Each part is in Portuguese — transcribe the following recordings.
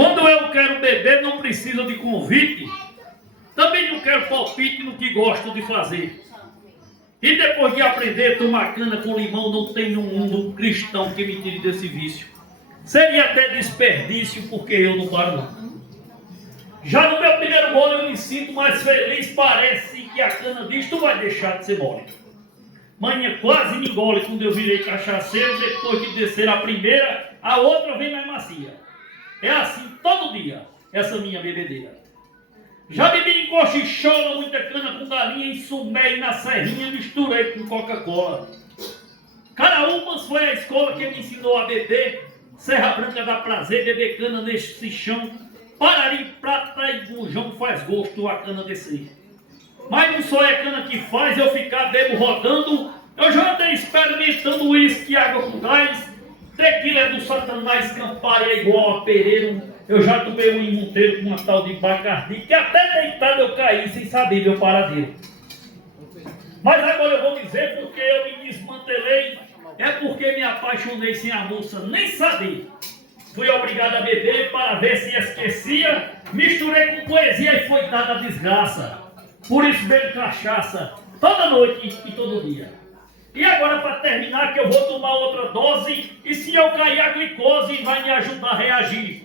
Quando eu quero beber, não precisa de convite. Também não quero palpite no que gosto de fazer. E depois de aprender a tomar cana com limão, não tem no mundo cristão que me tire desse vício. Seria até desperdício, porque eu não paro não. Já no meu primeiro gole eu me sinto mais feliz. Parece que a cana diz, tu vai deixar de ser mole. Manhã quase me engole quando eu virei cachaceiro. Depois de descer a primeira, a outra vem mais macia. É assim todo dia, essa minha bebedeira. Já bebi em cochichola, muita cana com galinha, em Sumé e na Serrinha, misturei com Coca-Cola. Caraúbas foi a escola que me ensinou a beber. Serra Branca dá prazer, beber cana neste chão. Parari, Prata e Bujão faz gosto a cana descer. Mas não só é cana que faz eu ficar bebo rodando. Eu já andei experimentando uísque, água com gás. Tequila é do Satanás, Campari é igual a Pereiro. Eu já tomei um imunteiro com uma tal de Bacardi, que até deitado eu caí sem saber meu paradeiro. Mas agora eu vou dizer porque eu me desmantelei. É porque me apaixonei sem a moça nem saber. Fui obrigado a beber para ver se esquecia. Misturei com poesia e foi dada a desgraça. Por isso bebo cachaça toda noite e todo dia. E agora para terminar que eu vou tomar outra dose. E se eu cair a glicose vai me ajudar a reagir.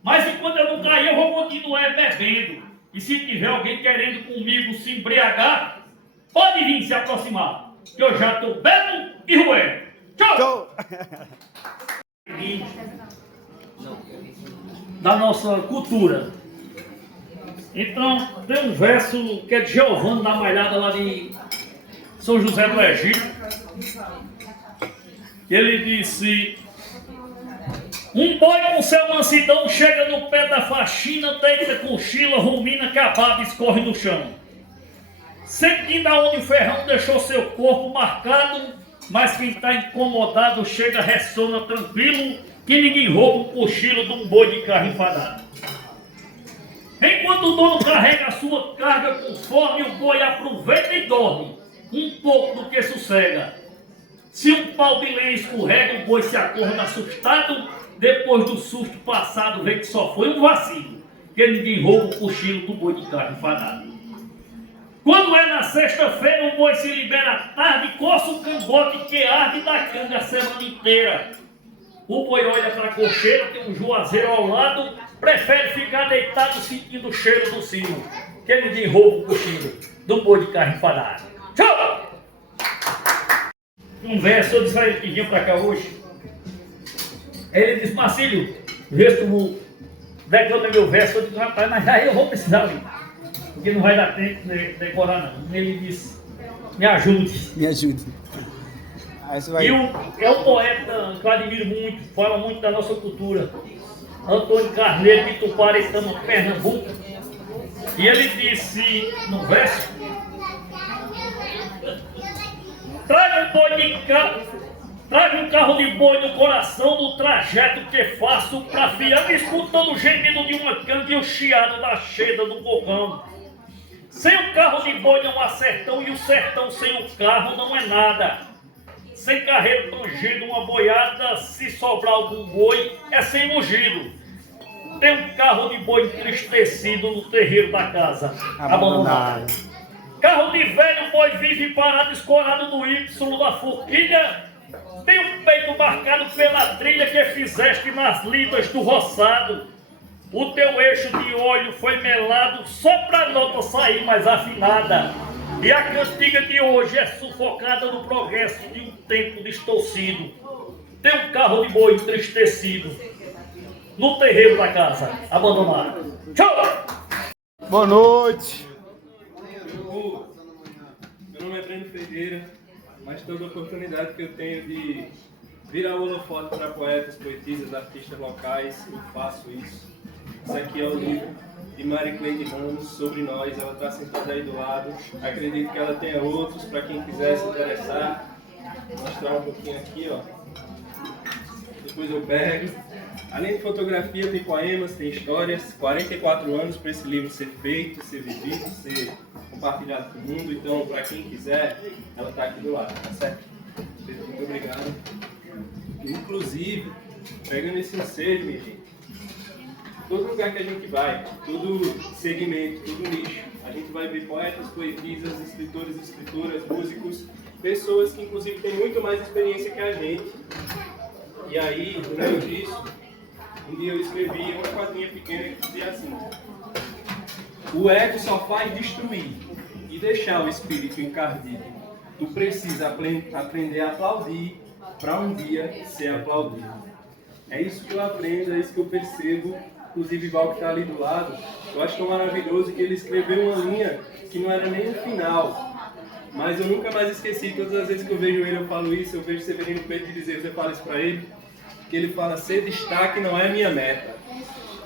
Mas enquanto eu não cair eu vou continuar bebendo. E se tiver alguém querendo comigo se embriagar, pode vir se aproximar. Que eu já estou bebo e roendo. Tchau! Da nossa cultura. Então, tem um verso que é de Giovanni da Malhada lá de São José do Egito. Ele disse: um boi com seu mansidão chega no pé da faxina, deita cochila, rumina, acabada, escorre no chão. Sentindo aonde o ferrão deixou seu corpo marcado, mas quem está incomodado chega, ressona tranquilo, que ninguém rouba o cochilo de um boi de carro enfadado. Enquanto o dono carrega a sua carga com fome, o boi aproveita e dorme um pouco do que sossega. Se um pau de lenha escorrega, o boi se acorda assustado. Depois do susto passado, vê que só foi um vacilo, que ninguém rouba o cochilo do boi de carro enfadado. Quando é na sexta-feira, o boi se libera à tarde, coça o cangote que arde da canga a semana inteira. O boi olha para a cocheira, tem um juazeiro ao lado, prefere ficar deitado sentindo o cheiro do sino, que ninguém rouba o cochilo do boi de carro enfadado. Tchau! Um verso, eu disse a ele que vinha para cá hoje. Ele disse: Marcílio, vê se tu declama meu verso. Eu disse: rapaz, mas aí eu vou precisar vir, porque não vai dar tempo de decorar não. Ele disse: me ajude. Me ajude. Aí você vai... E é um poeta que eu admiro muito, fala muito da nossa cultura, Antônio Carneiro de Tuparetama, Pernambuco. E ele disse no verso: traga um boi de carro. Traga um carro de boi no coração do trajeto que faço pra fiar, escutando o gemido de uma canga e o chiado da cheda do bocão. Sem o carro de boi não há sertão, e o sertão sem o carro não é nada. Sem carreiro tangido, uma boiada, se sobrar algum boi, é sem mugido. Tem um carro de boi entristecido no terreiro da casa, abandonado. Carro de velho, boi vive parado, escorado no Y da forquilha. Tem um peito marcado pela trilha que fizeste nas lidas do roçado. O teu eixo de óleo foi melado só pra nota sair mais afinada. E a cantiga de hoje é sufocada no progresso de um tempo distorcido. Tem um carro de boi entristecido no terreiro da casa, abandonado. Tchau! Boa noite! Meu nome é Breno Ferreira. Mas toda oportunidade que eu tenho de virar o holofote para poetas, poetisas, artistas locais, eu faço isso. Esse aqui é o livro de Mari Cleide Ramos, Sobre Nós. Ela está sentada aí do lado. Acredito que ela tenha outros para quem quiser se interessar. Vou mostrar um pouquinho aqui, ó. Depois eu pego. Além de fotografia, tem poemas, tem histórias. 44 anos para esse livro ser feito, ser vivido, ser compartilhado com o mundo. Então, para quem quiser, ela está aqui do lado, tá certo? Muito obrigado. Inclusive, pegando esse ensejo, minha gente, todo lugar que a gente vai, todo segmento, todo nicho, a gente vai ver poetas, poetisas, escritores, escritoras, músicos, pessoas que inclusive têm muito mais experiência que a gente. E aí, no meio disso, um dia eu escrevi uma quadrinha pequena que dizia assim: o ego só faz destruir e deixar o espírito encardido. Tu precisa aprender a aplaudir para um dia ser aplaudido. É isso que eu aprendo, é isso que eu percebo. Inclusive, Val, que está ali do lado, eu acho tão maravilhoso que ele escreveu uma linha que não era nem o final. Mas eu nunca mais esqueci, todas as vezes que eu vejo ele eu falo isso, eu vejo Severino Pedro dizer, você fala isso para ele, que ele fala, ser destaque não é minha meta.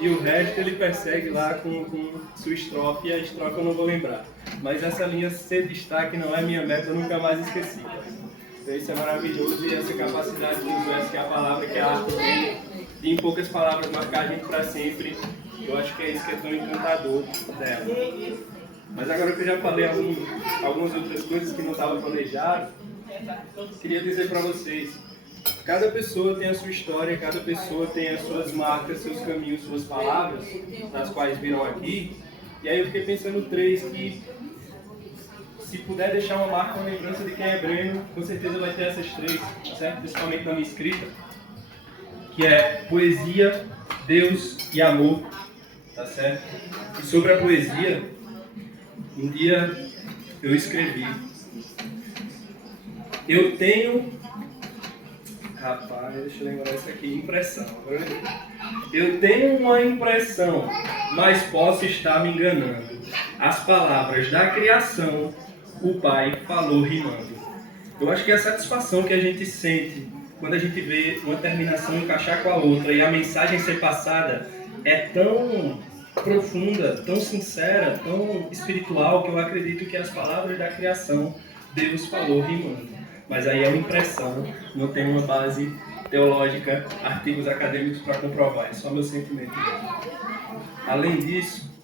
E o resto ele persegue lá com sua estrofe, e a estrofe eu não vou lembrar. Mas essa linha, ser destaque não é minha meta, eu nunca mais esqueci. Então isso é maravilhoso, e essa capacidade de usar, que é a palavra, que é a arte dele, de em poucas palavras marcar a gente para sempre, eu acho que é isso que é tão encantador dela. Mas agora que eu já falei algumas outras coisas que não estavam planejadas, queria dizer para vocês, cada pessoa tem a sua história, cada pessoa tem as suas marcas, seus caminhos, suas palavras, das quais viram aqui. E aí eu fiquei pensando três que, se puder deixar uma marca, uma lembrança de quem é Breno, com certeza vai ter essas três, certo? Principalmente na minha escrita, que é poesia, Deus e amor, tá certo? E sobre a poesia, um dia eu escrevi: eu tenho... Rapaz, deixa eu lembrar isso aqui, impressão. Eu tenho uma impressão, mas posso estar me enganando. As palavras da criação, o Pai falou rimando. Eu acho que a satisfação que a gente sente quando a gente vê uma terminação encaixar com a outra e a mensagem ser passada é tão profunda, tão sincera, tão espiritual, que eu acredito que as palavras da criação, Deus falou rimando. Mas aí é uma impressão, não tem uma base teológica, artigos acadêmicos para comprovar, é só meu sentimento mesmo. Além disso,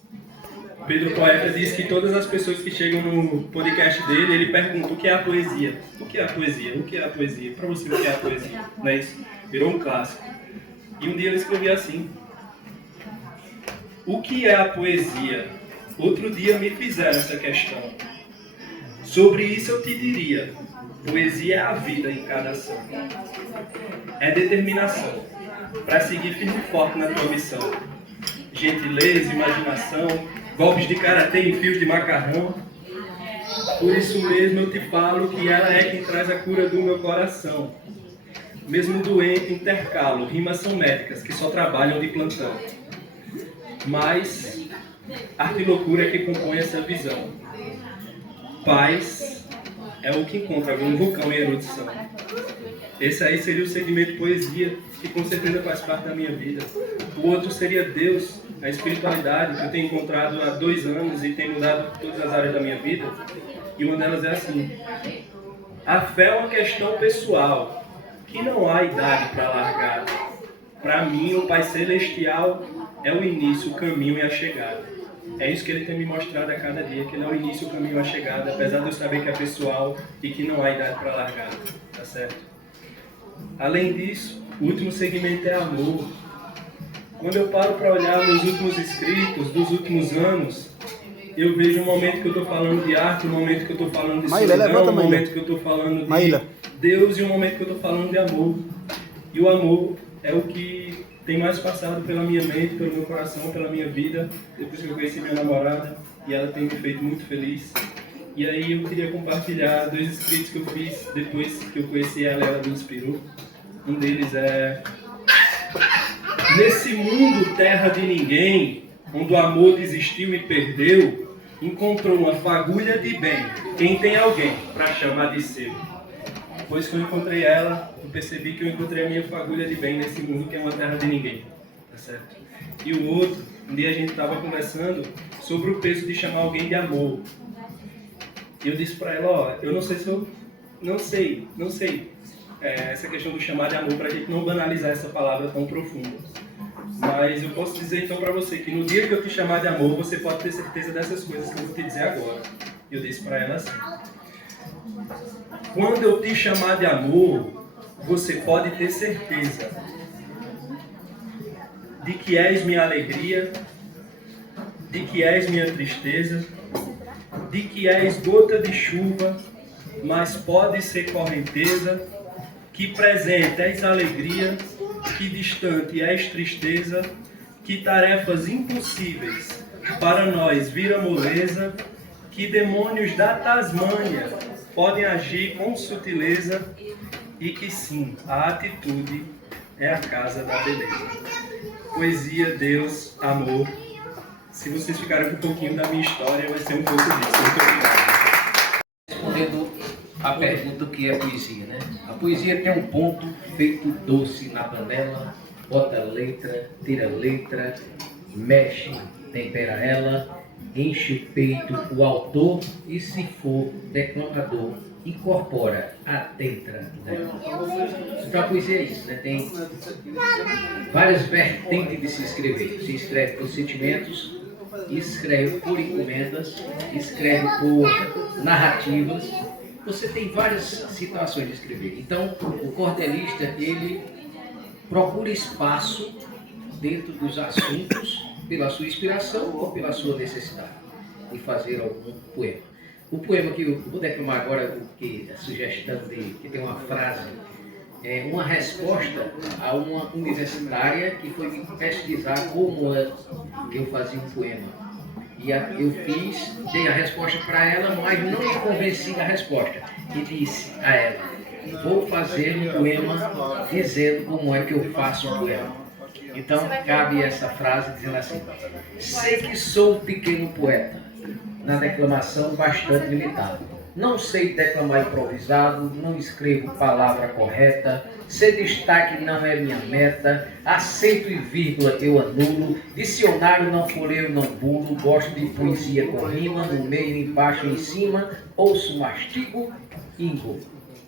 Pedro Poeta diz que todas as pessoas que chegam no podcast dele, ele pergunta o que é a poesia. O que é a poesia? O que é a poesia? Para você, o que é a poesia? Não é isso? Virou um clássico. E um dia ele escrevia assim: o que é a poesia? Outro dia me fizeram essa questão. Sobre isso eu te diria: poesia é a vida em cada ação. É determinação para seguir firme e forte na tua missão. Gentileza, imaginação, golpes de karatê e fios de macarrão. Por isso mesmo eu te falo que ela é quem traz a cura do meu coração. Mesmo doente, intercalo, rimas são médicas que só trabalham de plantão. Mas arte e loucura é que compõe essa visão. Paz é o que encontra um vulcão em erudição. Esse aí seria o segmento poesia, que com certeza faz parte da minha vida. O outro seria Deus, a espiritualidade, que eu tenho encontrado há 2 anos e tem mudado todas as áreas da minha vida. E uma delas é assim: a fé é uma questão pessoal, que não há idade para largar. Para mim, o Pai Celestial é o início, o caminho e a chegada. É isso que ele tem me mostrado a cada dia, que ele é o início, o caminho, a chegada, apesar de eu saber que é pessoal e que não há idade para largar, tá certo? Além disso, o último segmento é amor. Quando eu paro para olhar meus últimos escritos dos últimos anos, eu vejo um momento que eu estou falando de arte, um momento que eu estou falando de solidão, um momento que eu estou falando de Deus e um momento que eu estou falando de amor. E o amor é o que tem mais passado pela minha mente, pelo meu coração, pela minha vida, depois que eu conheci minha namorada, e ela tem me feito muito feliz. E aí eu queria compartilhar 2 escritos que eu fiz depois que eu conheci ela e ela me inspirou. Um deles é: nesse mundo terra de ninguém, onde o amor desistiu e perdeu, encontrou uma fagulha de bem, quem tem alguém para chamar de seu. Depois que eu encontrei ela, eu percebi que eu encontrei a minha fagulha de bem nesse mundo que é uma terra de ninguém, tá certo? E o outro, um dia a gente estava conversando sobre o peso de chamar alguém de amor. E eu disse para ela, ó, eu não sei se eu... Não sei. Essa questão do chamar de amor, para a gente não banalizar essa palavra tão profunda. Mas eu posso dizer então para você que no dia que eu te chamar de amor, você pode ter certeza dessas coisas que eu vou te dizer agora. E eu disse para ela assim: quando eu te chamar de amor, você pode ter certeza de que és minha alegria, de que és minha tristeza, de que és gota de chuva, mas pode ser correnteza, que presente és alegria, que distante és tristeza, que tarefas impossíveis para nós vira moleza, que demônios da Tasmânia podem agir com sutileza e que sim, a atitude é a casa da beleza. Poesia, Deus, amor. Se vocês ficarem com um pouquinho da minha história, vai ser um pouco disso. Muito obrigado. Respondendo a pergunta o que é poesia, né? A poesia tem um ponto feito doce na panela, bota letra, tira letra, mexe, tempera ela, enche o peito o autor e, se for declamador, incorpora, adentra. Né? Então a poesia é isso, né? Tem várias vertentes de se escrever. Se escreve por sentimentos, escreve por encomendas, escreve por narrativas. Você tem várias situações de escrever. Então o cordelista, ele procura espaço dentro dos assuntos pela sua inspiração ou pela sua necessidade de fazer algum poema. O poema que eu vou declamar agora, que a sugestão de que tem uma frase, é uma resposta a uma universitária que foi me pesquisar como eu fazia um poema. E eu dei a resposta para ela, mas não me convenci da resposta. E disse a ela: vou fazer um poema dizendo como é que eu faço um poema. Então cabe essa frase dizendo assim: sei que sou um pequeno poeta, na declamação bastante limitado. Não sei declamar improvisado, não escrevo palavra correta, ser destaque não é minha meta, acento e vírgula eu anulo, dicionário não folheio, não bulo, gosto de poesia com rima, no meio, embaixo e em cima, ouço, mastigo e engulo.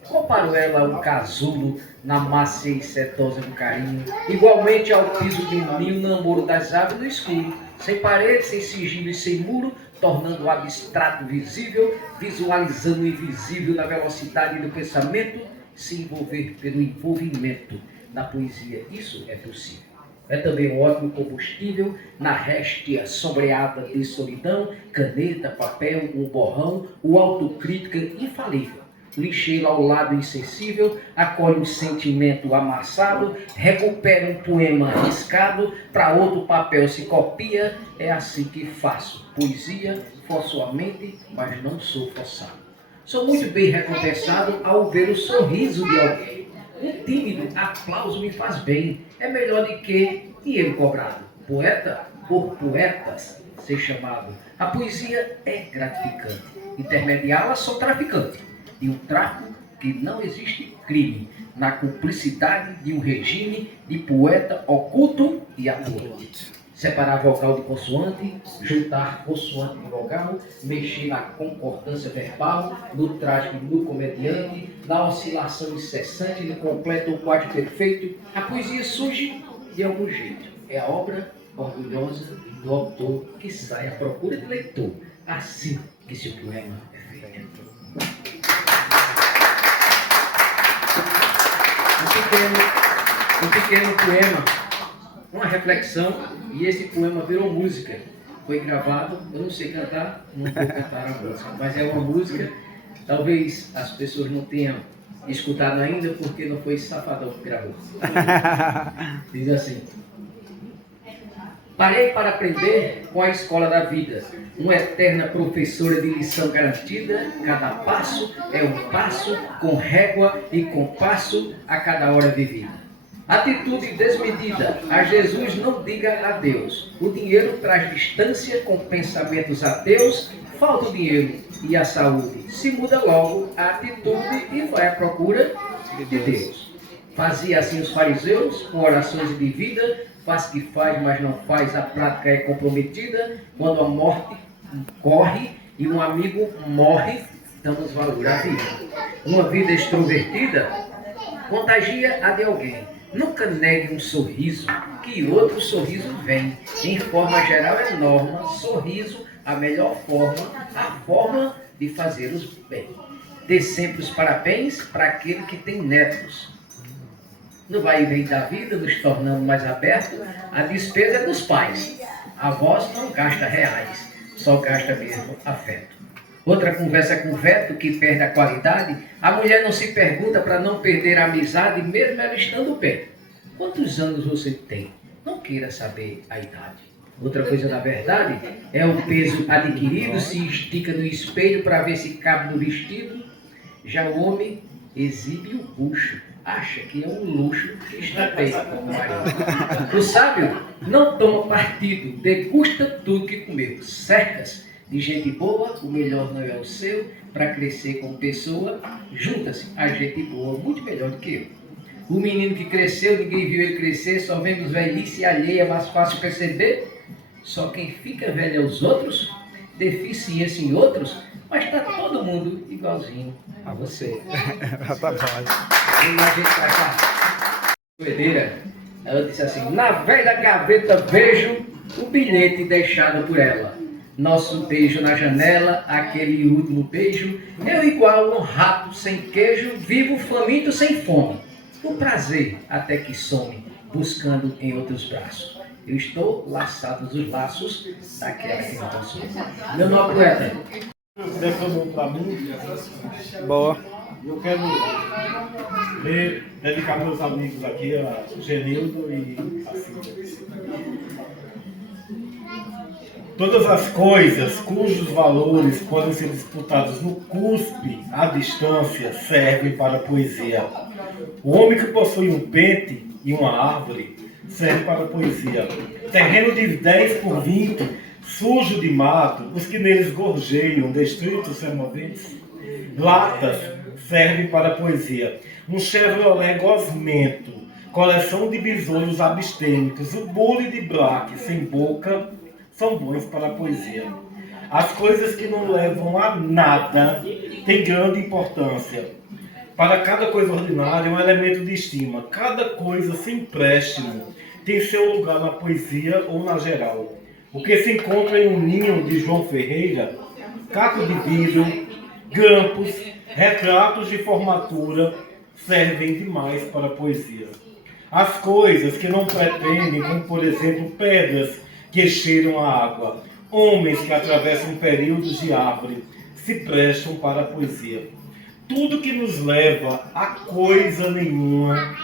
Comparo ela ao casulo, na massa e setosa do carinho, igualmente ao piso de um ninho, namoro das aves no escuro, sem parede, sem sigilo e sem muro, tornando o abstrato visível, visualizando o invisível na velocidade do pensamento, se envolver pelo envolvimento. Na poesia isso é possível. É também um ótimo combustível na réstia sombreada de solidão, caneta, papel, um borrão, o autocrítica infalível. Lixeiro ao lado insensível, acolhe um sentimento amassado, recupera um poema arriscado, para outro papel se copia, é assim que faço. Poesia, forço a mente, mas não sou forçado. Sou muito bem recompensado ao ver o sorriso de alguém. Um tímido aplauso me faz bem, é melhor do que dinheiro cobrado. Poeta, por poetas, ser chamado. A poesia é gratificante, intermediá-la sou traficante. De um tráfico que não existe crime, na cumplicidade de um regime de poeta oculto e atuante. Separar vogal de consoante, juntar consoante e vogal, mexer na concordância verbal, no trágico e no comediante, na oscilação incessante, no completo ou quase perfeito, a poesia surge de algum jeito. É a obra orgulhosa do autor que sai à procura de leitor, assim que seu poema é feito. Um pequeno poema, uma reflexão, e esse poema virou música. Foi gravado, eu não sei cantar, não vou cantar a música, mas é uma música, talvez as pessoas não tenham escutado ainda, porque não foi Safadão que gravou. Diz assim: parei para aprender com a escola da vida, uma eterna professora de lição garantida. Cada passo é um passo com régua e compasso a cada hora vivida. Atitude desmedida, a Jesus não diga adeus. O dinheiro traz distância com pensamentos ateus. Falta o dinheiro e a saúde, se muda logo a atitude e vai à procura de Deus. Fazia assim os fariseus, com orações de vida. Faz que faz, mas não faz, a prática é comprometida. Quando a morte corre e um amigo morre, damos valor à vida. Uma vida extrovertida contagia a de alguém. Nunca negue um sorriso, que outro sorriso vem. Em forma geral é norma, sorriso, a melhor forma, a forma de fazer os bem. Dê sempre os parabéns para aquele que tem netos. No vai e vem da vida, nos tornando mais abertos, a despesa é dos pais. A voz não gasta reais, só gasta mesmo afeto. Outra conversa com veto que perde a qualidade, a mulher não se pergunta para não perder a amizade, mesmo ela estando perto. Quantos anos você tem? Não queira saber a idade. Outra coisa, na verdade, é o peso adquirido, se estica no espelho para ver se cabe no vestido. Já o homem exibe o bucho, acha que é um luxo que está bem como marido. O sábio não toma partido, degusta tudo que comeu. Cercas de gente boa, o melhor não é o seu, para crescer como pessoa, junta-se a gente boa, muito melhor do que eu. O menino que cresceu, ninguém viu ele crescer, só vemos velhice alheia, mais fácil perceber. Só quem fica velho é os outros, deficiência em outros, mas está todo mundo igualzinho a você. Tá bom. E a gente vai pra doideira. Ela disse assim: na velha gaveta vejo o bilhete deixado por ela. Nosso beijo na janela, aquele último beijo, eu igual um rato sem queijo, vivo faminto sem fome. O prazer até que some, buscando em outros braços. Eu estou laçado nos laços daquela que não passou. Meu nome é poeta. Declamou para mim. Boa. Eu quero dedicar meus amigos aqui, a Genildo e a Silvia. Todas as coisas cujos valores podem ser disputados no cuspe, à distância, servem para a poesia. O homem que possui um pente e uma árvore serve para a poesia. Terreno de 10 por 20, sujo de mato, os que neles gorjeiam, destritos removentes. Latas servem para a poesia. Um Chevrolet gosmento, coleção de besouros abstêmicos, o bule de Black sem boca, são bons para a poesia. As coisas que não levam a nada têm grande importância. Para cada coisa ordinária, um elemento de estima. Cada coisa sem empréstimo tem seu lugar na poesia ou na geral. O que se encontra em um ninho de João Ferreira, caco de vidro, grampos, retratos de formatura, servem demais para a poesia. As coisas que não pretendem, como por exemplo pedras que cheiram a água, homens que atravessam períodos de árvore, se prestam para a poesia. Tudo que nos leva a coisa nenhuma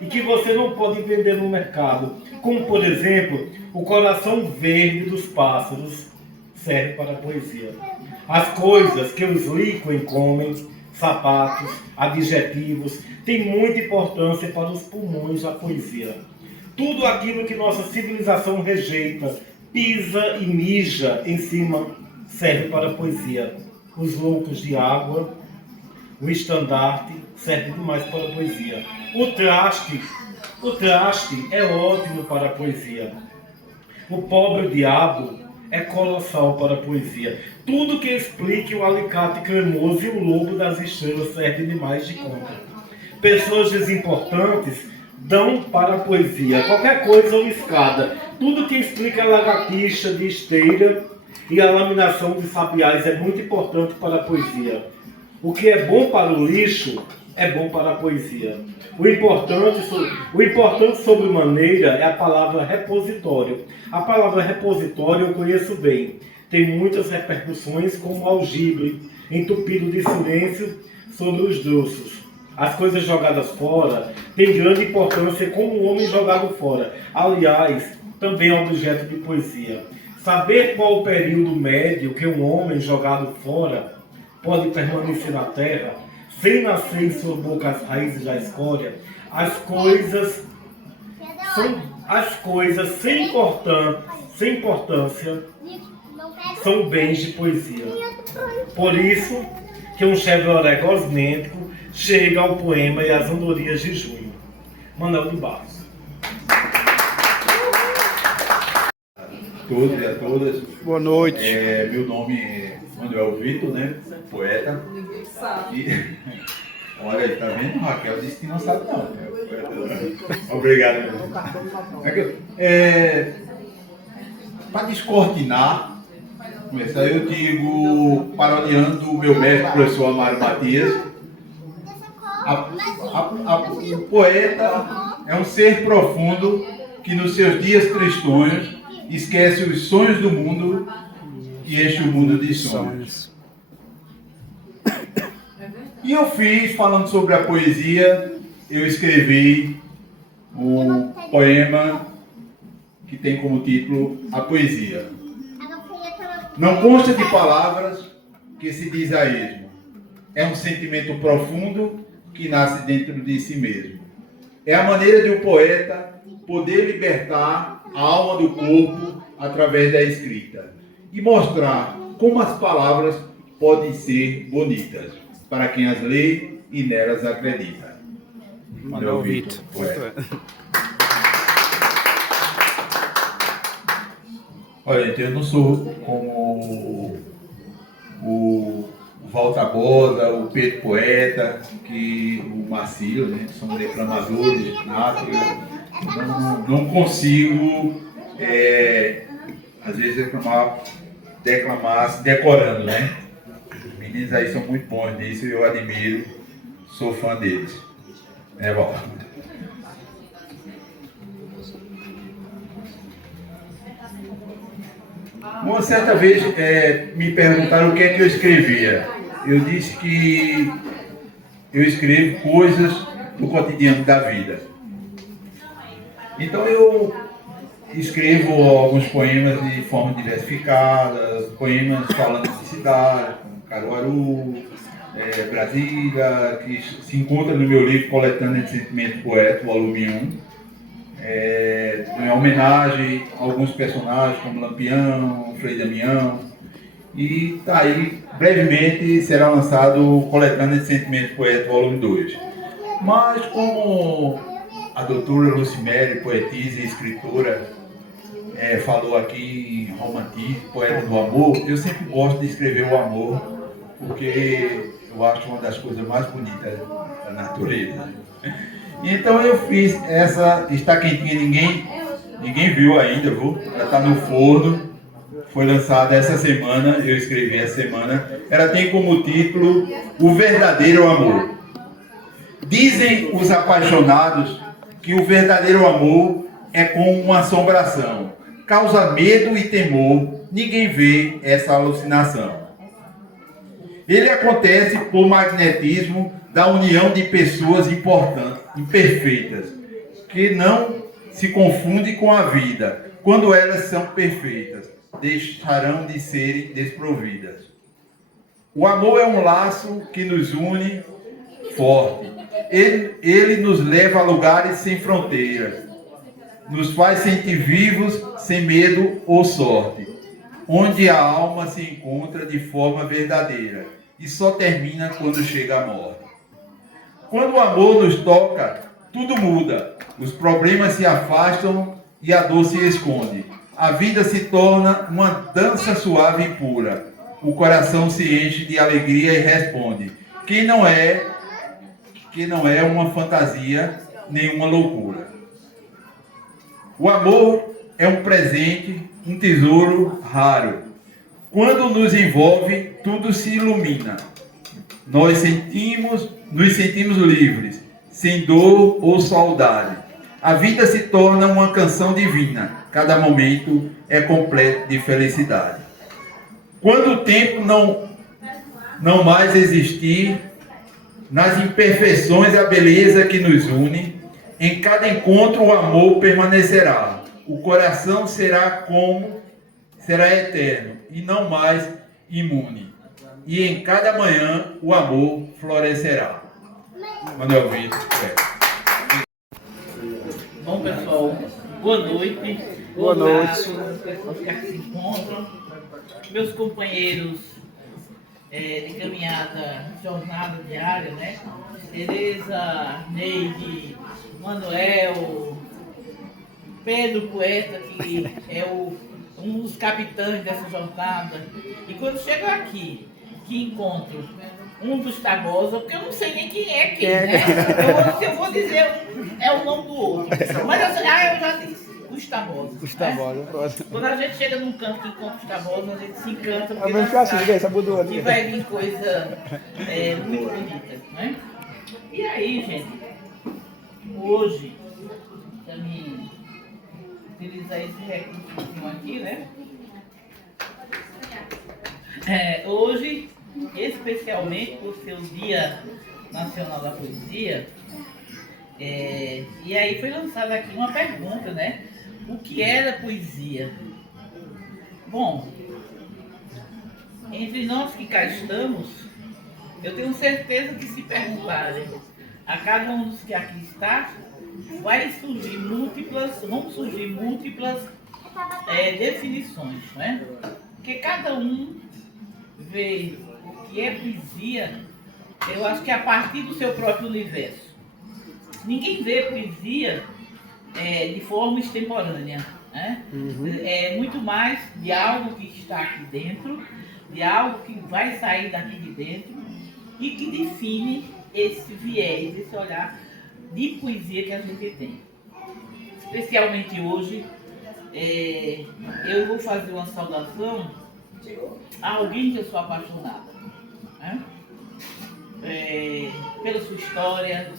e que você não pode vender no mercado, como por exemplo o coração verde dos pássaros, serve para a poesia. As coisas que os líquens comem, sapatos, adjetivos, têm muita importância para os pulmões da poesia. Tudo aquilo que nossa civilização rejeita, pisa e mija em cima, serve para a poesia. Os loucos de água, o estandarte, serve demais para a poesia. O traste é ótimo para a poesia. O pobre diabo é colossal para a poesia. Tudo que explique o alicate cremoso e o lobo das estrelas serve demais de conta. Pessoas desimportantes dão para a poesia qualquer coisa ou escada. Tudo que explica a lagartixa de esteira e a laminação de sabiás é muito importante para a poesia. O que é bom para o lixo é bom para a poesia. O importante sobre maneira é a palavra repositório. A palavra repositório eu conheço bem. Tem muitas repercussões, como algibre, entupido de silêncio sobre os druços. As coisas jogadas fora têm grande importância, como um homem jogado fora. Aliás, também é objeto de poesia. Saber qual o período médio que um homem jogado fora pode permanecer na terra, sem nascer em sua boca as raízes da escória, as coisas sem importância são bens de poesia. Por isso que um Chevrolet gosmêntico chega ao poema e às andorias de junho. Manuel de Barros. Todos e a todas. Boa noite. Meu nome é Manuel Vitor, né? Poeta. E, olha, tá vendo? Raquel disse que não sabe não. Obrigado. Para descortinar, começar, eu digo, parodiando o meu mestre, professor Amário Matias, O poeta é um ser profundo que nos seus dias tristonhos esquece os sonhos do mundo e enche o mundo de sonhos. E eu fiz, falando sobre a poesia, eu escrevi um poema que tem como título A Poesia. Não consta de palavras que se diz a esmo. É um sentimento profundo que nasce dentro de si mesmo. É a maneira de um poeta poder libertar a alma do corpo através da escrita e mostrar como as palavras podem ser bonitas para quem as lê e nelas acredita. Manuel Vitor. Poeta. Olha, gente, eu não sou como o Walter Bosa, o Pedro Poeta, que o Marcílio, né, são declamadores natos. Não consigo, às vezes, declamar decorando, né? Os meninos aí são muito bons nisso e eu admiro, sou fã deles. É bom. Uma certa vez me perguntaram o que é que eu escrevia. Eu disse que eu escrevo coisas do cotidiano da vida. Então eu escrevo alguns poemas de forma diversificada, poemas falando de cidade, como Caruaru, Brasília, que se encontra no meu livro Coletânea de Sentimentos Poéticos, volume 1. Em homenagem a alguns personagens como Lampião, Frei Damião, e tá aí, brevemente será lançado o Coletânea de Sentimentos Poéticos, volume 2. Mas como a doutora Lucimere, poetisa e escritora, falou aqui em romantismo, poeta do amor, eu sempre gosto de escrever o amor, porque eu acho uma das coisas mais bonitas da natureza. Então eu fiz essa, está quentinha, ninguém viu ainda, viu? Ela está no forno, foi lançada essa semana, eu escrevi essa semana. Ela tem como título O Verdadeiro Amor. Dizem os apaixonados que o verdadeiro amor é como uma assombração, causa medo e temor, ninguém vê essa alucinação. Ele acontece por magnetismo da união de pessoas importantes, imperfeitas, que não se confundem com a vida. Quando elas são perfeitas, deixarão de serem desprovidas. O amor é um laço que nos une forte. Ele nos leva a lugares sem fronteiras, nos faz sentir vivos sem medo ou sorte, onde a alma se encontra de forma verdadeira e só termina quando chega a morte. Quando o amor nos toca, tudo muda, os problemas se afastam e a dor se esconde. A vida se torna uma dança suave e pura. O coração se enche de alegria e responde: que não é uma fantasia, nem uma loucura. O amor é um presente, um tesouro raro. Quando nos envolve, tudo se ilumina. Nos sentimos livres, sem dor ou saudade. A vida se torna uma canção divina. Cada momento é completo de felicidade. Quando o tempo não mais existir, nas imperfeições a beleza que nos une, em cada encontro o amor permanecerá. O coração será eterno e não mais imune. E em cada manhã o amor florescerá. Manuel Vitor. Bom, pessoal, boa noite. Boa noite. Pessoas que aqui se encontram, meus companheiros de caminhada, jornada diária, né? Tereza, Neide, Manuel, Pedro Poeta, que é um dos capitães dessa jornada. E quando chego aqui, que encontro um dos Tabosa, porque eu não sei nem quem é quem, né? Eu vou dizer é o nome do outro. Mas eu já disse, os Tabosa. Os Tabosa. Quando a gente chega num canto que encontra os Tabosa, a gente se encanta, A porque mesma nós assim, essa mudou que ali. vai vir coisa muito bonita, né? E aí, gente, hoje, também utilizar esse recurso aqui, né? Hoje, especialmente por ser o Dia Nacional da Poesia, e aí foi lançada aqui uma pergunta, né? O que era poesia? Bom, entre nós que cá estamos, eu tenho certeza que se perguntarem a cada um dos que aqui está, vão surgir múltiplas definições, não é? Porque cada um vê o que é poesia, eu acho que a partir do seu próprio universo. Ninguém vê poesia de forma extemporânea, né? É muito mais de algo que está aqui dentro, de algo que vai sair daqui de dentro e que define esse viés, esse olhar de poesia que a gente tem. Especialmente hoje, eu vou fazer uma saudação a alguém que eu sou apaixonada, né? Pela sua história,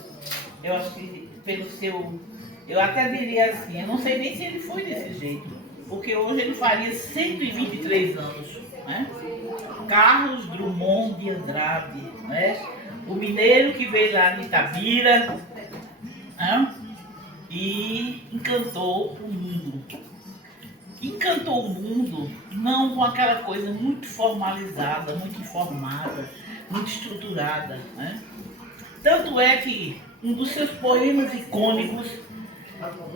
eu acho que pelo seu... Eu até diria assim, eu não sei nem se ele foi desse jeito, porque hoje ele faria 123 anos, né? Carlos Drummond de Andrade, né? O mineiro que veio lá de Itabira, né? E encantou o mundo. Encantou o mundo não com aquela coisa muito formalizada, muito informada, muito estruturada, né? Tanto é que um dos seus poemas icônicos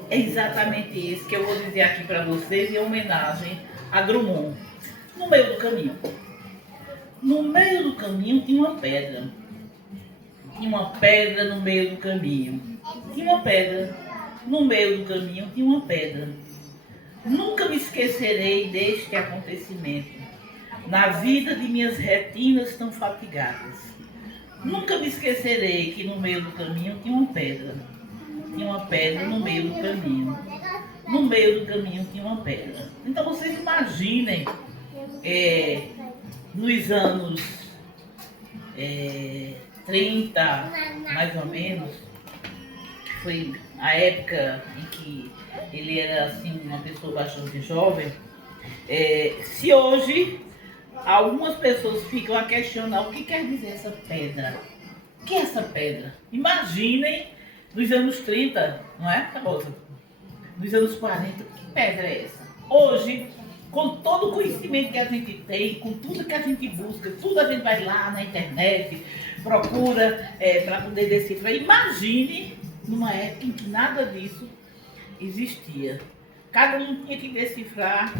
é exatamente esse que eu vou dizer aqui para vocês em homenagem a Drummond. No meio do caminho. No meio do caminho tinha uma pedra. Tinha uma pedra no meio do caminho. Tinha uma pedra. No meio do caminho tinha uma pedra. Nunca me esquecerei deste acontecimento. Na vida de minhas retinas tão fatigadas. Nunca me esquecerei que no meio do caminho tinha uma pedra. Tinha uma pedra no meio do caminho. No meio do caminho tinha uma pedra. Então vocês imaginem, nos anos 30, mais ou menos, que foi a época em que ele era assim, uma pessoa bastante jovem, se hoje algumas pessoas ficam a questionar o que quer dizer essa pedra. O que é essa pedra? Imaginem nos anos 30, não é, Rosa? Nos anos 40, que pedra é essa? Hoje, com todo o conhecimento que a gente tem, com tudo que a gente busca, tudo a gente vai lá na internet, procura para poder decifrar. Imagine numa época em que nada disso existia. Cada um tinha que decifrar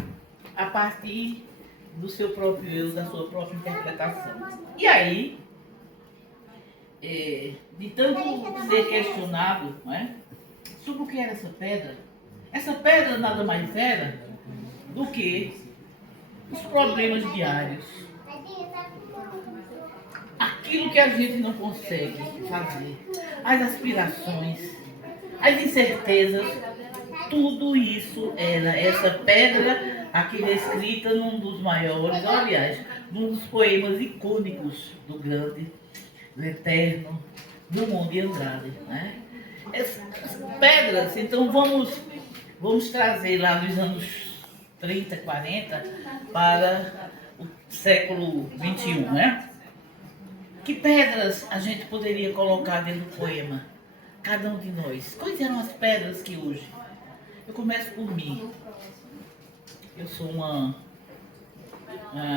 a partir do seu próprio eu, da sua própria interpretação. E aí, de tanto ser questionado, não é, sobre o que era essa pedra nada mais era do que os problemas diários. Aquilo que a gente não consegue fazer, as aspirações, as incertezas, tudo isso era essa pedra aqui descrita num dos maiores, aliás, num dos poemas icônicos do grande, do eterno Drummond de Andrade, né? Essas pedras, então vamos trazer lá dos anos 30, 40 para o século 21, né? Que pedras a gente poderia colocar dentro do poema? Cada um de nós. Quais eram as pedras que hoje? Eu começo por mim. Eu sou uma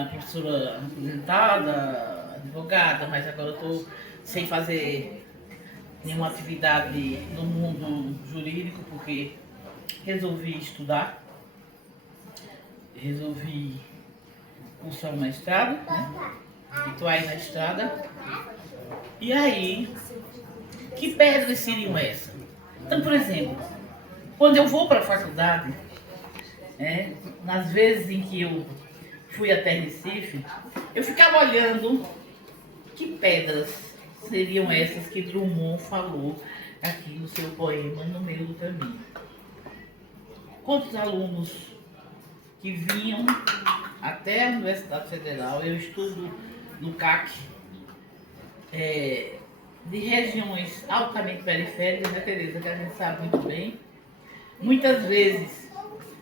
professora aposentada, advogada, mas agora estou sem fazer nenhuma atividade no mundo jurídico porque resolvi estudar, resolvi cursar um mestrado, né? E estou aí na estrada. E aí, que pedras seriam essas? Então, por exemplo, quando eu vou para a faculdade, nas vezes em que eu fui até Recife, eu ficava olhando que pedras seriam essas que Drummond falou aqui no seu poema No Meio do Caminho. Quantos alunos que vinham até a Universidade Federal, eu estudo no CAC, de regiões altamente periféricas, né, Tereza, que a gente sabe muito bem, muitas vezes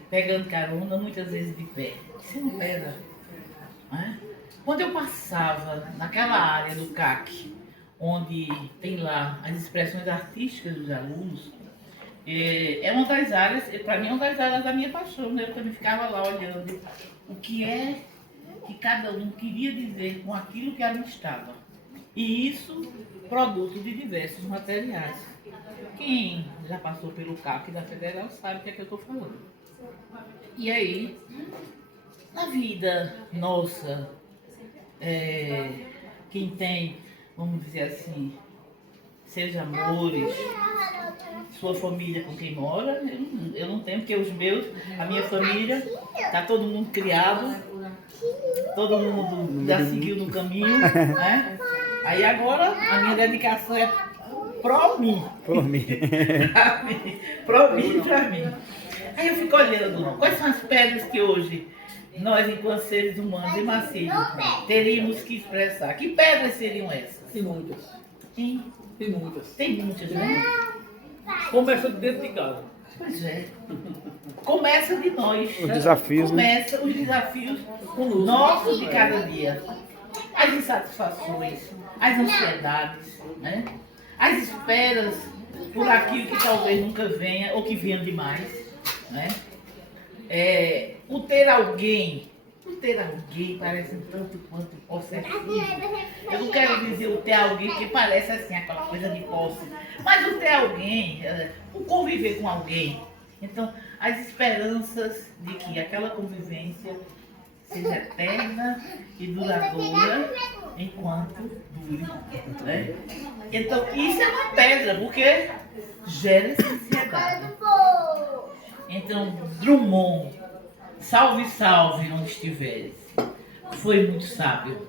pegando carona, muitas vezes de pé. Isso não pesa, né? Quando eu passava naquela área do CAC, onde tem lá as expressões artísticas dos alunos, é uma das áreas, para mim é uma das áreas da minha paixão, né? Eu também ficava lá olhando o que é que cada um queria dizer com aquilo que ali estava. E isso, produto de diversos materiais. Quem já passou pelo CAC da Federal sabe o que é que eu estou falando. E aí, na vida nossa, quem tem, vamos dizer assim, seus amores, sua família com quem mora, eu não tenho, porque a minha família, tá todo mundo criado, todo mundo já seguiu no caminho, né? Aí agora a minha dedicação é pro mim. Por mim. Pra mim. Aí eu fico olhando, quais são as pedras que hoje nós, enquanto seres humanos e macios, teríamos que expressar? Que pedras seriam essas? Tem muitas. Tem, Tem muitas. tem muitas, né? Começa dentro de casa. Pois é. Começa de nós. Os desafios, né? Começa os desafios nossos de cada dia. As insatisfações, as ansiedades, né? As esperas por aquilo que talvez nunca venha ou que venha demais, né? O ter alguém parece um tanto quanto possessivo. Eu não quero dizer o ter alguém que parece assim, aquela coisa de posse, mas o ter alguém, o conviver com alguém. Então, as esperanças de que aquela convivência seja eterna e duradoura enquanto dure, né? Então, isso é uma pedra, porque gera essa ansiedade. Então, Drummond, salve, salve onde estiveres, foi muito sábio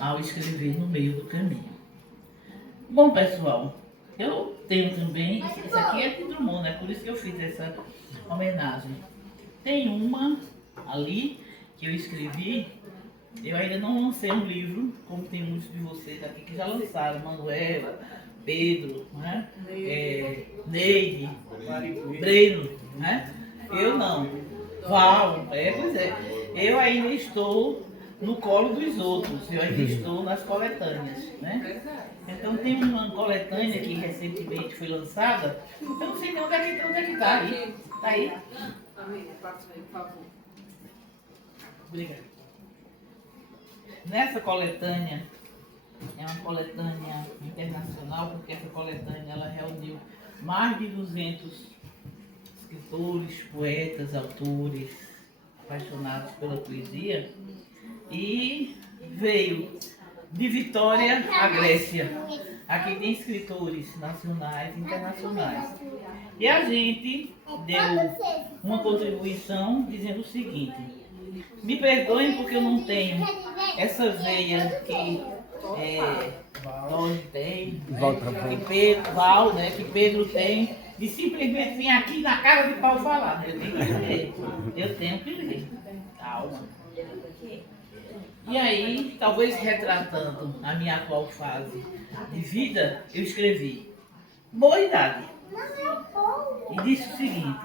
ao escrever no meio do caminho. Bom, pessoal, eu tenho também, isso aqui é de Drummond, né? Por isso que eu fiz essa homenagem. Tem uma ali que eu escrevi, eu ainda não lancei um livro, como tem muitos de vocês aqui que já lançaram, Manuela, Pedro, né? Neide, Breno, né? Eu não. Val, pois é. Eu ainda estou no colo dos outros, eu ainda estou nas coletâneas, né? Então tem uma coletânea que recentemente foi lançada, eu não sei nem onde é que tá aí. Tá aí? Por favor. Obrigada. Nessa coletânea, é uma coletânea internacional, porque essa coletânea ela reuniu mais de 200 escritores, poetas, autores apaixonados pela poesia, e veio de Vitória à Grécia. Aqui tem escritores nacionais e internacionais. E a gente deu uma contribuição dizendo o seguinte: me perdoem porque eu não tenho essa veia que Jorge tem, né? Que Pedro, Val, né? Que Pedro tem, de simplesmente vir aqui na cara de pau falar. Eu tenho que ler. Eu tenho que ler. Calma. E aí, talvez retratando a minha atual fase de vida, eu escrevi: boa idade. E disse o seguinte: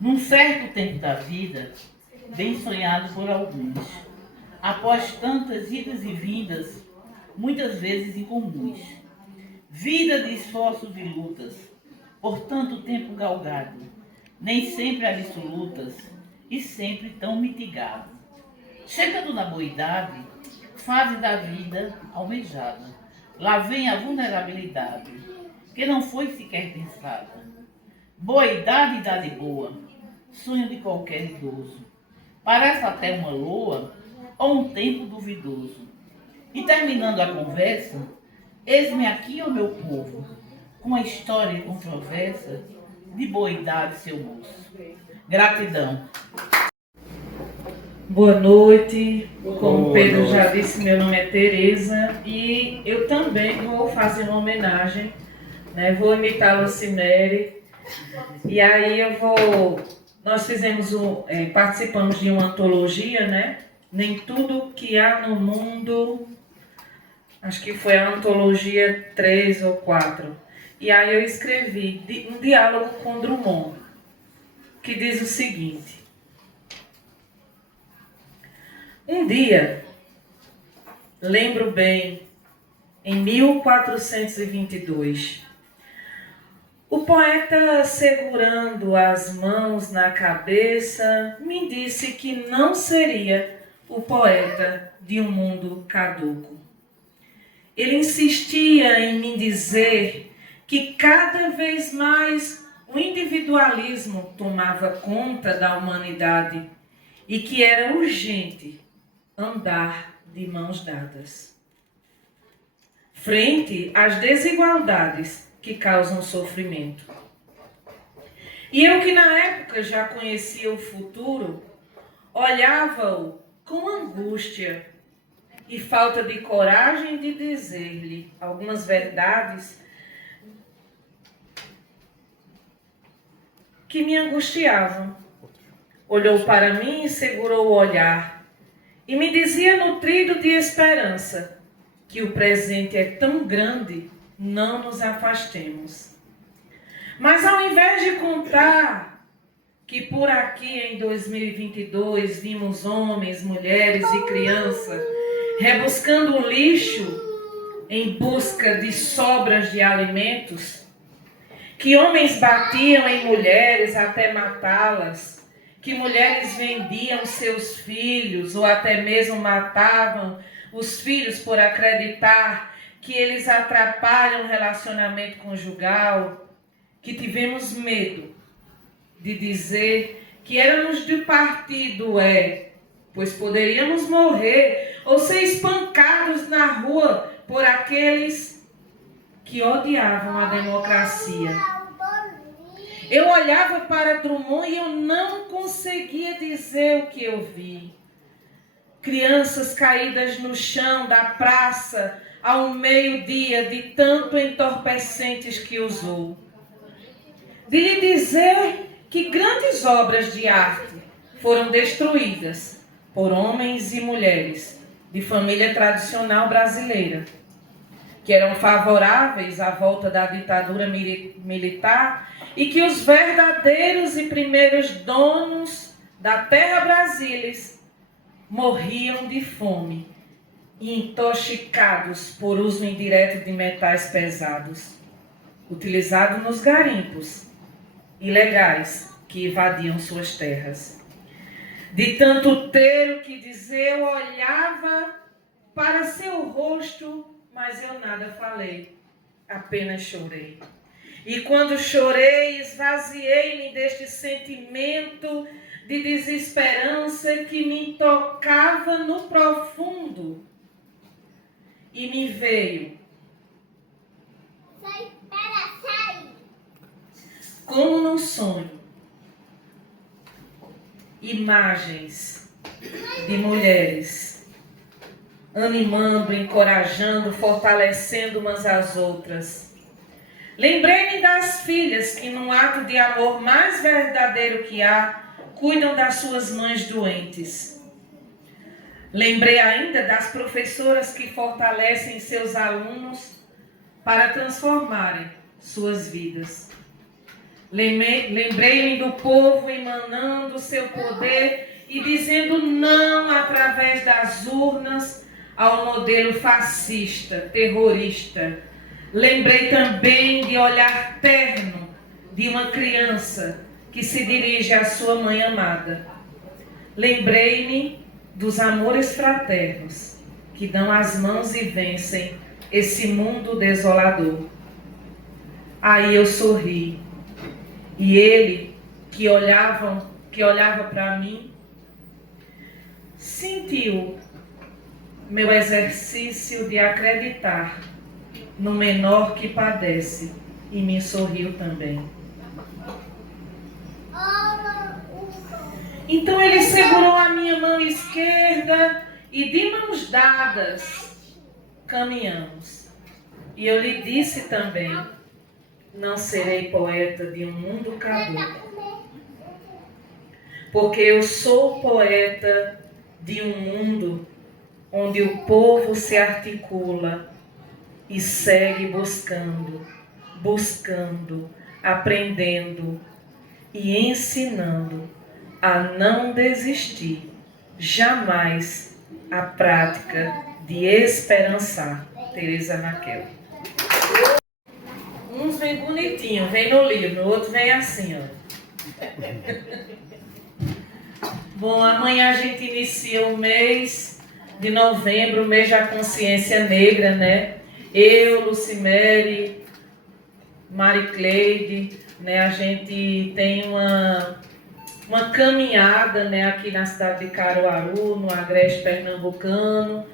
num certo tempo da vida, bem sonhado por alguns, após tantas idas e vindas, muitas vezes incomuns, vida de esforços e lutas, por tanto tempo galgado, nem sempre absolutas e sempre tão mitigado. Chegando na boa idade, fase da vida almejada, lá vem a vulnerabilidade, que não foi sequer pensada. Boa idade, idade boa, sonho de qualquer idoso, parece até uma loa ou um tempo duvidoso. E terminando a conversa, eis-me aqui, ó meu povo, com a história controversa de boa idade, seu moço. Gratidão. Boa noite, como Pedro já disse, meu nome é Tereza e eu também vou fazer uma homenagem, né? Vou imitar a Lucimere e aí nós fizemos participamos de uma antologia, né? Nem tudo que há no mundo, acho que foi a antologia 3 ou 4. E aí eu escrevi um diálogo com Drummond, que diz o seguinte: um dia, lembro bem, em 1422, o poeta, segurando as mãos na cabeça, me disse que não seria o poeta de um mundo caduco. Ele insistia em me dizer que cada vez mais o individualismo tomava conta da humanidade e que era urgente andar de mãos dadas frente às desigualdades que causam sofrimento. E eu, que na época já conhecia o futuro, olhava-o com angústia e falta de coragem de dizer-lhe algumas verdades que me angustiavam. Olhou para mim e segurou o olhar e me dizia, nutrido de esperança, que o presente é tão grande, não nos afastemos. Mas ao invés de contar que por aqui em 2022 vimos homens, mulheres e crianças rebuscando o lixo em busca de sobras de alimentos, que homens batiam em mulheres até matá-las, que mulheres vendiam seus filhos ou até mesmo matavam os filhos por acreditar que eles atrapalham o relacionamento conjugal, que tivemos medo de dizer que éramos de partido pois poderíamos morrer ou ser espancados na rua por aqueles que odiavam a democracia. Eu olhava para Drummond e eu não conseguia dizer o que eu vi. Crianças caídas no chão da praça ao meio-dia de tanto entorpecentes que usou. De lhe dizer que grandes obras de arte foram destruídas por homens e mulheres de família tradicional brasileira, que eram favoráveis à volta da ditadura militar e que os verdadeiros e primeiros donos da terra brasilis morriam de fome e intoxicados por uso indireto de metais pesados, utilizados nos garimpos ilegais que invadiam suas terras. De tanto ter o que dizer, eu olhava para seu rosto, mas eu nada falei, apenas chorei. E quando chorei, esvaziei-me deste sentimento de desesperança que me tocava no profundo. E me veio, como num sonho, imagens de mulheres animando, encorajando, fortalecendo umas às outras. Lembrei-me das filhas que, num ato de amor mais verdadeiro que há, cuidam das suas mães doentes. Lembrei ainda das professoras que fortalecem seus alunos para transformarem suas vidas. Lembrei-me do povo emanando seu poder e dizendo não através das urnas ao modelo fascista, terrorista. Lembrei também de olhar terno de uma criança que se dirige à sua mãe amada. Lembrei-me dos amores fraternos que dão as mãos e vencem esse mundo desolador. Aí eu sorri. E ele, que olhava para mim, sentiu meu exercício de acreditar no menor que padece e me sorriu também. Então ele segurou a minha mão esquerda e de mãos dadas caminhamos. E eu lhe disse também: não serei poeta de um mundo caduco, porque eu sou poeta de um mundo onde o povo se articula e segue buscando, buscando, aprendendo e ensinando a não desistir, jamais a prática de esperançar. Teresa Raquel. Uns vem bonitinho, vem no livro, o outro vem assim, ó. Bom, amanhã a gente inicia o mês de novembro, o mês da consciência negra, né? Eu, Lucimere, Mari Cleide, né? A gente tem uma caminhada, né, aqui na cidade de Caruaru, no Agreste Pernambucano,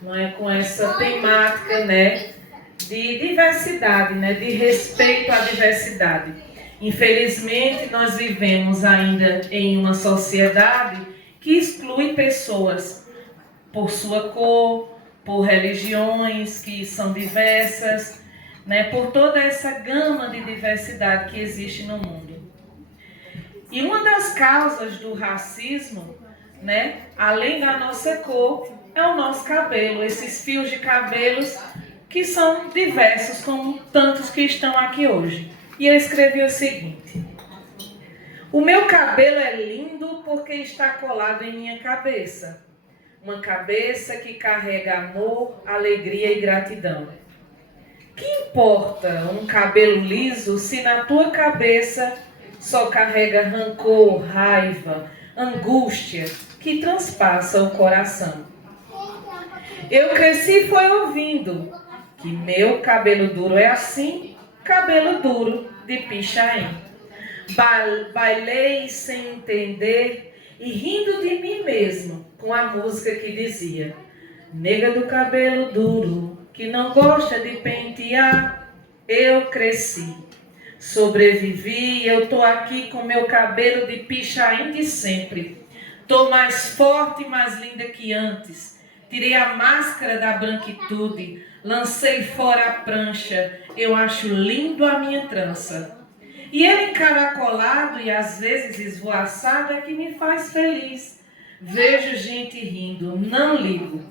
não é, com essa temática, né, de diversidade, né, de respeito à diversidade. Infelizmente, nós vivemos ainda em uma sociedade que exclui pessoas por sua cor, por religiões que são diversas, né, por toda essa gama de diversidade que existe no mundo. E uma das causas do racismo, né, além da nossa cor, é o nosso cabelo, esses fios de cabelos que são diversos, como tantos que estão aqui hoje. E eu escrevi o seguinte: o meu cabelo é lindo porque está colado em minha cabeça. Uma cabeça que carrega amor, alegria e gratidão. Que importa um cabelo liso se na tua cabeça só carrega rancor, raiva, angústia que transpassa o coração? Eu cresci foi ouvindo que meu cabelo duro é assim, cabelo duro de Pichain. Bailei sem entender e rindo de mim mesmo com a música que dizia: nega do cabelo duro que não gosta de pentear. Eu cresci, sobrevivi e eu tô aqui com meu cabelo de Pichain de sempre. Tô mais forte e mais linda que antes. Tirei a máscara da branquitude, lancei fora a prancha, eu acho lindo a minha trança. E ele encaracolado e às vezes esvoaçado é que me faz feliz. Vejo gente rindo, não ligo.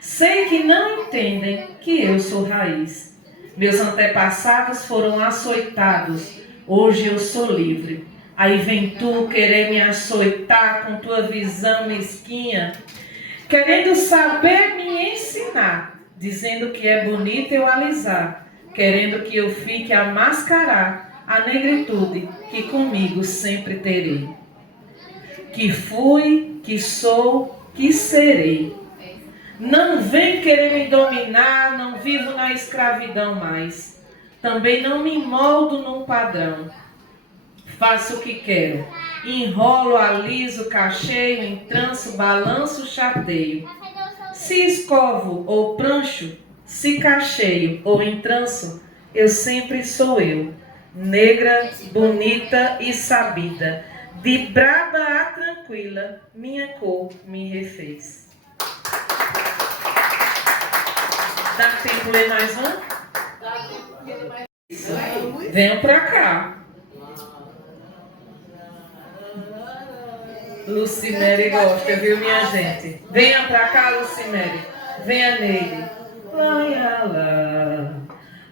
Sei que não entendem que eu sou raiz. Meus antepassados foram açoitados, hoje eu sou livre. Aí vem tu querer me açoitar com tua visão mesquinha, querendo saber me ensinar, dizendo que é bonito eu alisar, querendo que eu fique a mascarar a negritude que comigo sempre terei. Que fui, que sou, que serei. Não vem querer me dominar, não vivo na escravidão mais. Também não me moldo num padrão. Faço o que quero. Enrolo, aliso, cacheio, entranço, balanço, chateio. Se escovo ou prancho, se cacheio ou entranço, eu sempre sou eu. Negra, bonita e sabida. De braba a tranquila, minha cor me refez. Dá tempo de ler mais um? Venham pra cá. Lucimere gosta, viu, minha gente? Venha pra cá, Lucimere. Venha nele. Laia, lá.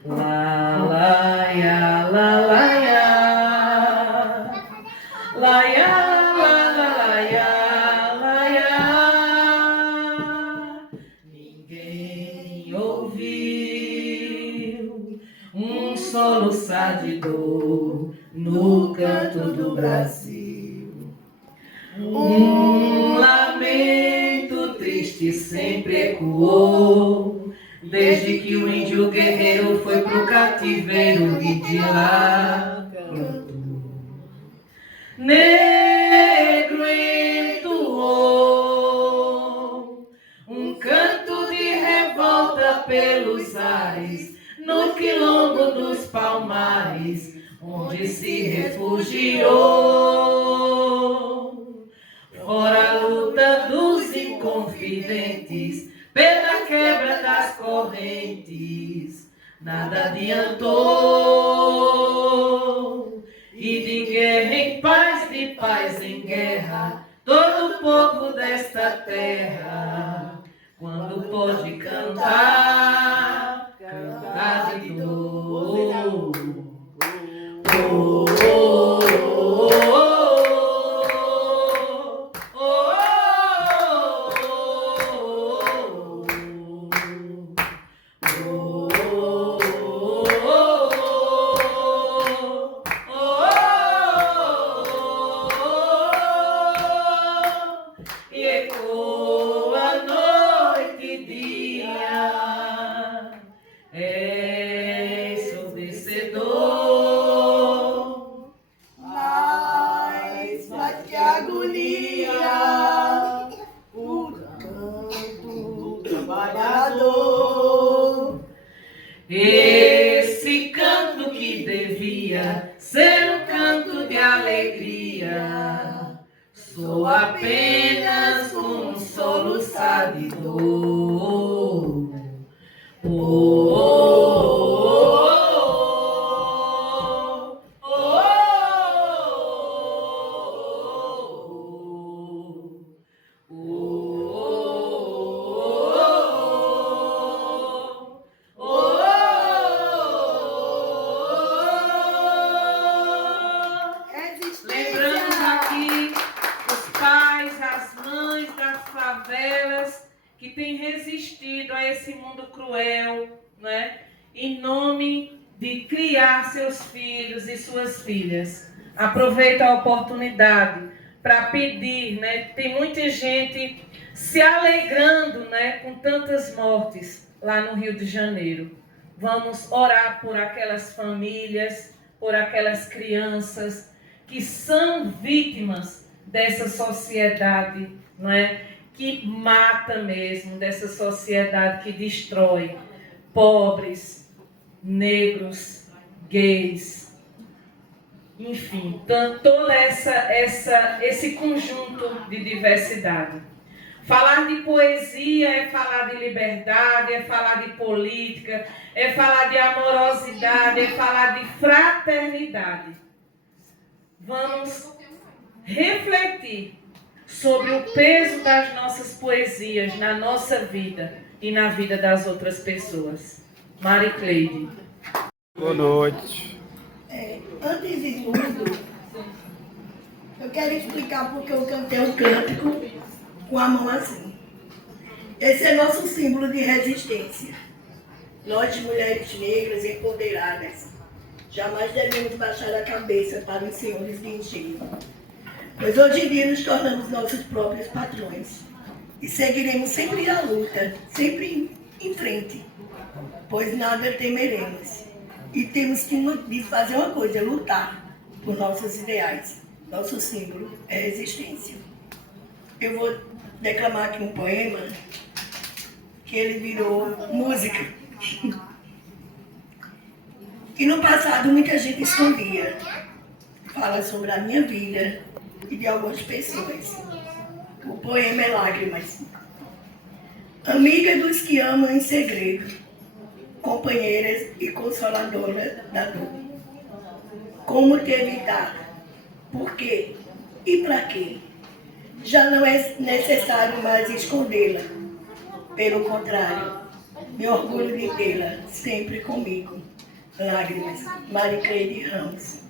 La, laia, la, laia. Laia, la, la, laia, laia. Ninguém ouviu um soluçar de dor no canto do Brasil. Um lamento triste sempre ecoou, desde que o índio guerreiro foi pro cativeiro e de lá cantou. Negro entoou um canto de revolta pelos ares, no quilombo dos Palmares, onde se refugiou. Fora a luta dos inconfidentes, pela quebra das correntes, nada adiantou. E de guerra em paz, de paz em guerra, todo o povo desta terra, quando pode cantar, canta. e ecoa noite e dia. É ensurdecedor, mas que agonia, o canto trabalhador. Esse canto que devia ser um canto de alegria, soa apenas com um soluçar de dor. Oh, oh, oh, oh, oh, oh, oh. Lembramos aqui os pais, as mães das favelas que têm resistido a esse mundo cruel, né? Em nome de criar seus filhos e suas filhas. Aproveito a oportunidade para pedir, né? Tem muita gente se alegrando, né, com tantas mortes lá no Rio de Janeiro. Vamos orar por aquelas famílias, por aquelas crianças que são vítimas dessa sociedade, não é? Que mata mesmo, dessa sociedade que destrói pobres, negros, gays, enfim, todo esse conjunto de diversidade. Falar de poesia é falar de liberdade, é falar de política, é falar de amorosidade, é falar de fraternidade. Vamos refletir sobre o peso das nossas poesias na nossa vida e na vida das outras pessoas. Mari Cleide. Boa noite. Antes de tudo, eu quero explicar porque eu cantei um cântico com a mão assim. Esse é nosso símbolo de resistência. Nós, mulheres negras empoderadas, jamais devemos baixar a cabeça para os senhores de engenho. Pois hoje em dia nos tornamos nossos próprios patrões. E seguiremos sempre à luta, sempre em frente. Pois nada temeremos. E temos que fazer uma coisa, lutar por nossos ideais. Nosso símbolo é resistência. Eu vou declamar aqui um poema que ele virou música. E no passado muita gente escondia. Fala sobre a minha vida e de algumas pessoas. O poema é Lágrimas. Amiga dos que amam em segredo, companheiras e consoladora da dor. Como te evitar? Por quê? E para quê? Já não é necessário mais escondê-la. Pelo contrário, me orgulho de tê-la sempre comigo. Lágrimas. Mari Cleide Ramos.